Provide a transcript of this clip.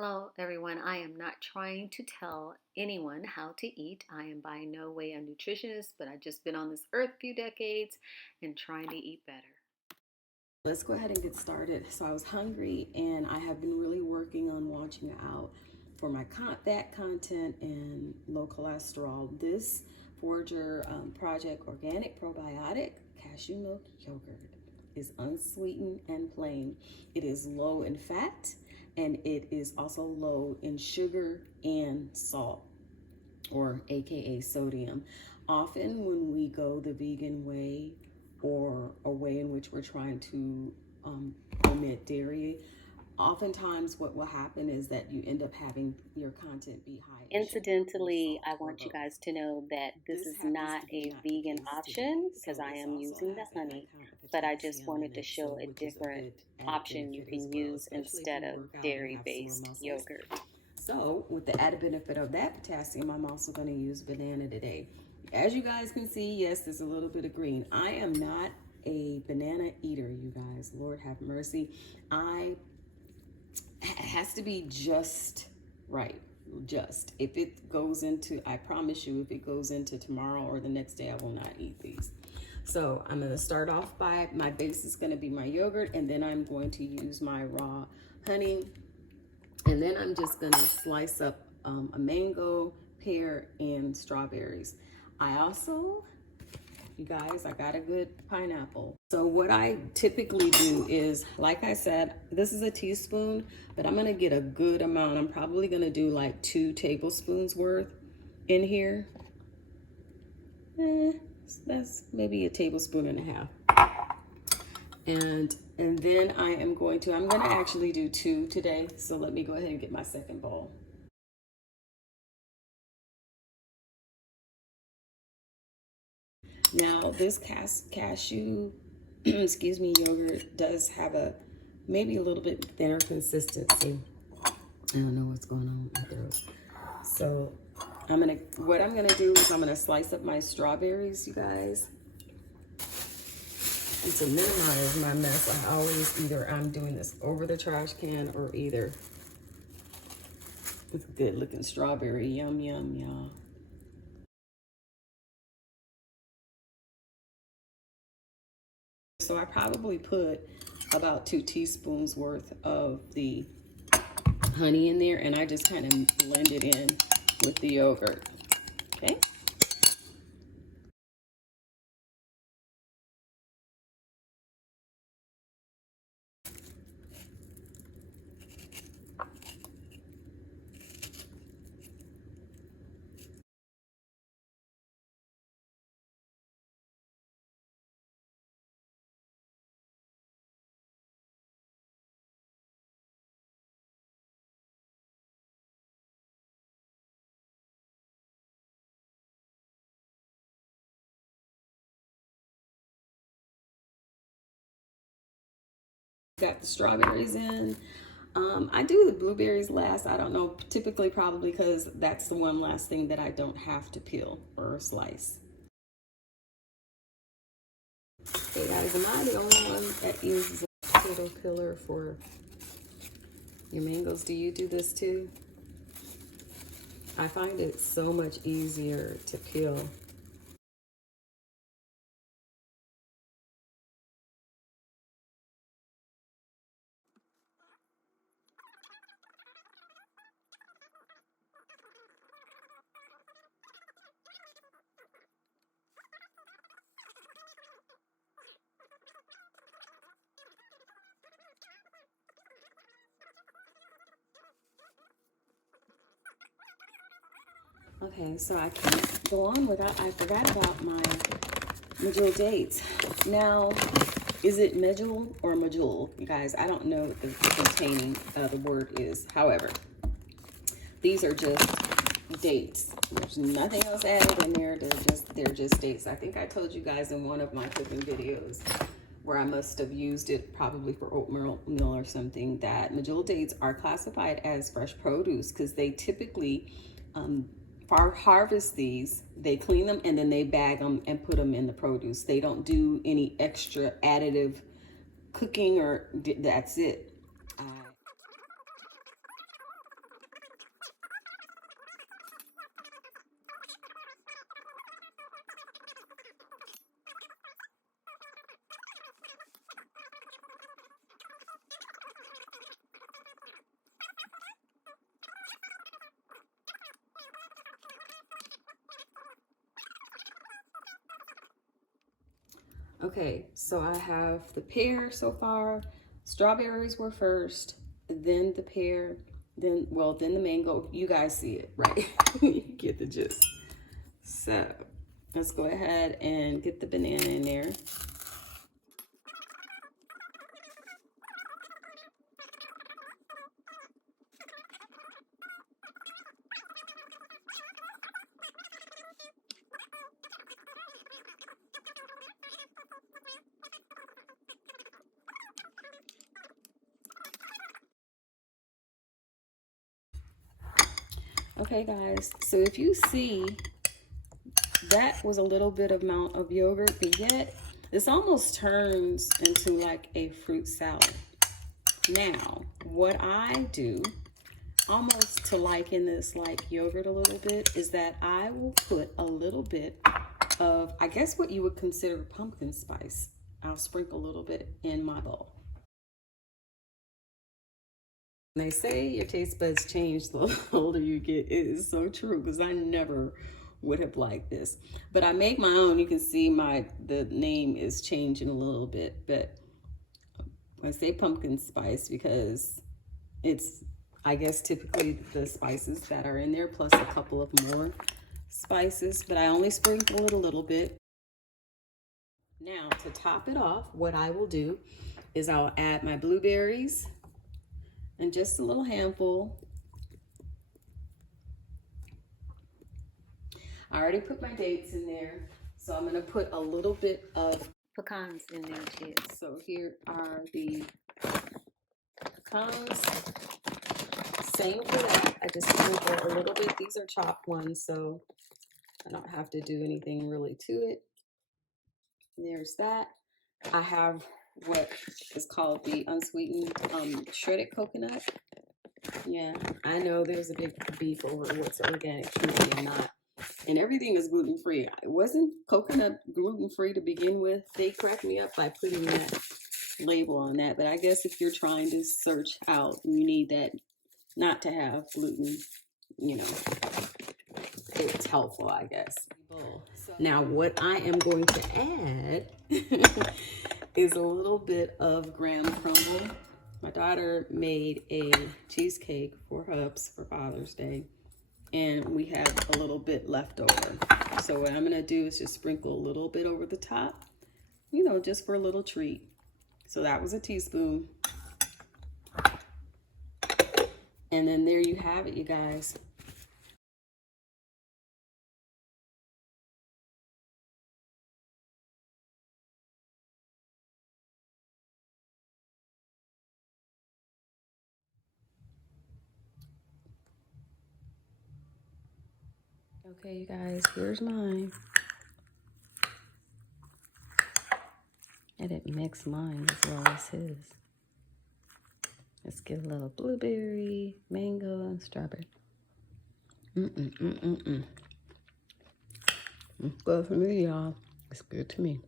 Hello, everyone. I am not trying to tell anyone how to eat. I am by no way a nutritionist, but I've just been on this earth a few decades and trying to eat better. Let's go ahead and get started. So I was hungry and I have been really working on watching out for my fat content and low cholesterol. This Forager Project Organic Probiotic Cashew Milk Yogurt is unsweetened and plain. It is low in fat and it is also low in sugar and salt, or AKA sodium. Often when we go the vegan way or a way in which we're trying to omit dairy, oftentimes what will happen is that you end up having your content be high in sugar, Incidentally, I salt, or want you both. guys to know that this This is happens not to be a not the vegan case today. option because So I this am also using the has a high honey, count of but I just potassium wanted in to it, so show a which is a different good added option you benefit as can well, use especially if instead you of work out and have sore dairy-based muscles. yogurt. So with the added benefit of that potassium, I'm also going to use banana today. As you guys can see, yes, there's a little bit of green. I am not a banana eater, you guys. Lord have mercy. It has to be just right. Just. If it goes into, I promise you, if it goes into tomorrow or the next day, I will not eat these. So I'm going to start off by, my base is going to be my yogurt, and then I'm going to use my raw honey. And then I'm just going to slice up a mango, pear, and strawberries. I also, you guys, I got a good pineapple. So what I typically do is, like I said, this is a teaspoon, but I'm gonna get a good amount. I'm probably gonna do like 2 tablespoons worth in here. That's maybe a tablespoon and a half. And then I'm gonna actually do 2 today. So let me go ahead and get my second bowl. Now this cashew, excuse me, yogurt does have a maybe a little bit thinner consistency. I don't know what's going on with my throat. So what I'm gonna do is I'm gonna slice up my strawberries, you guys. And to minimize my mess, I'm doing this over the trash can or either with good looking strawberry. Yum, yum, y'all. So I probably put about 2 teaspoons worth of the honey in there, and I just kind of blend it in with the yogurt. Okay. Got the strawberries in. I do the blueberries last. I don't know, typically probably because that's the one last thing that I don't have to peel or slice. Hey guys, am I the only one that uses a potato peeler for your mangoes? Do you do this too? I find it so much easier to peel. Okay, so I can't go on without, I forgot about my medjool dates. Now, is it medjool or medjool? You guys, I don't know what the containing the word is. However, these are just dates. There's nothing else added in there. They're just dates. I think I told you guys in one of my cooking videos where I must have used it probably for oatmeal or something, that medjool dates are classified as fresh produce because they typically harvest these, they clean them, and then they bag them and put them in the produce. They don't do any extra additive cooking, or that's it. Okay, so I have the pear so far. Strawberries were first, then the pear, then the mango. You guys see it, right? You get the gist. So let's go ahead and get the banana in there. Okay, guys, so if you see, that was a little bit of amount of yogurt, but yet this almost turns into like a fruit salad. Now, what I do, almost to liken this like yogurt a little bit, is that I will put a little bit of, I guess what you would consider pumpkin spice. I'll sprinkle a little bit in my bowl. They say your taste buds change the older you get. It is so true, because I never would have liked this. But I make my own. You can see the name is changing a little bit. But I say pumpkin spice because it's, I guess, typically the spices that are in there plus a couple of more spices. But I only sprinkle it a little bit. Now, to top it off, what I will do is I'll add my blueberries and just a little handful. I already put my dates in there, so I'm gonna put a little bit of Pecans in there too. So here are the pecans. Same for that. I just sprinkle a little bit. These are chopped ones, so I don't have to do anything really to it. There's that. I have what is called the unsweetened shredded coconut. Yeah, I know there's a big beef over what's organic truly and not. And everything is gluten-free. It wasn't coconut gluten-free to begin with. They cracked me up by putting that label on that. But I guess if you're trying to search out, you need that not to have gluten, you know, it's helpful, I guess. Now, what I am going to add is a little bit of graham crumble. My daughter made a cheesecake for Hubs for Father's Day, and we have a little bit left over. So what I'm gonna do is just sprinkle a little bit over the top, you know, just for a little treat. So that was a teaspoon. And then there you have it, you guys. Okay, you guys, here's mine. I didn't mix mine as well as his. Let's get a little blueberry, mango, and strawberry. It's good for me, y'all. It's good to me.